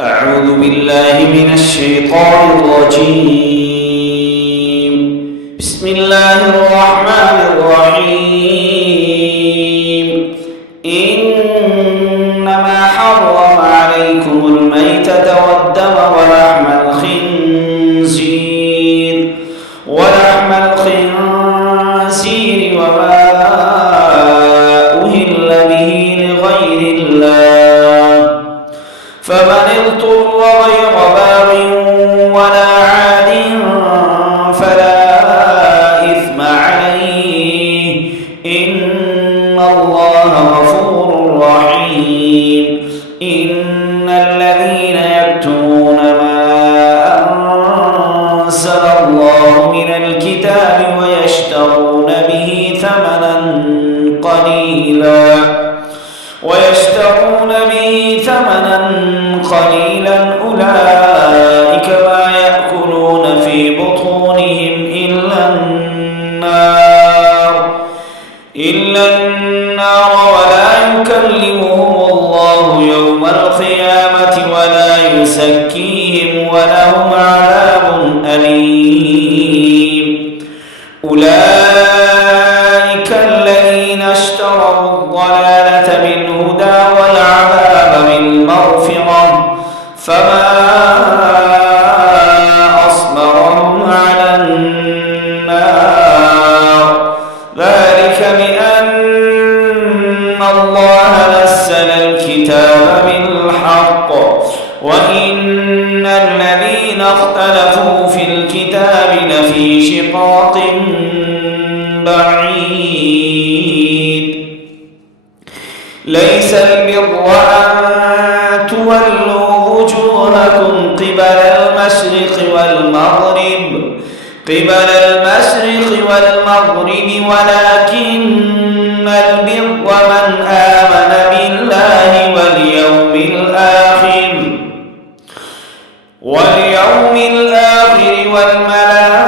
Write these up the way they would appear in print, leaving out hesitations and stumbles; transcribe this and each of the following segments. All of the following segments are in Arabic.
أعوذ بالله من الشيطان الرجيم. بسم الله الرحمن الرحيم. إنما حرم عليكم الميتة والدم ولحم الخنزير وما أهل به لغير الله، فمن اضطر غير باغ ولا عاد فلا إثم عليه، إن الله غفور رحيم. إن الذين يكتمون ما أنزل الله من الكتاب ويشترون به ثمنا قليلا أولئك ما يأكلون في بطونهم إلا النار ولا يكلمهم الله يوم القيامة ولا يزكيهم ولهم عذاب أليم. أولئك الذين اشتروا الضلالة بالهدى والعذاب بالمغفرة، فما أصبرهم على النار. ذلك بأن الله نزل الكتاب بالحق وإن الذين اختلفوا في الكتاب لفي شقاق بعيد. ليس البر أن تولوا وجوهكم قبل المشرق والمغرب ولكن البر من آمن بالله واليوم الآخر والملائكة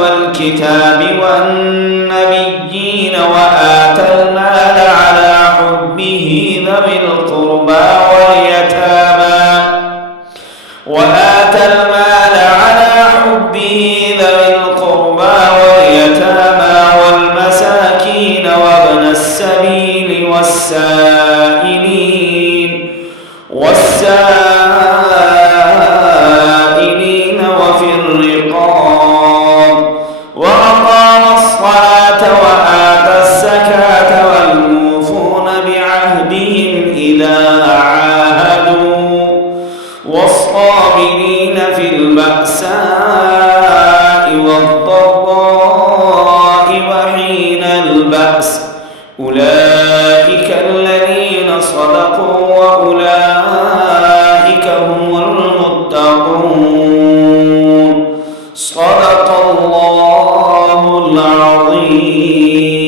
والكتاب والنبيين وآتى المال على حبه ذوي القربى واليتامى والمساكين وابن السبيل والسائلين وفي الرقاب، وأقام الصلاة وآتى الزكاة والموفون بعهدهم إذا عاهدوا، والصابرين في البأساء والضراء وحين البأس. أولئك الذين صدقوا وأولئك هم المتقون. صدق الله العظيم.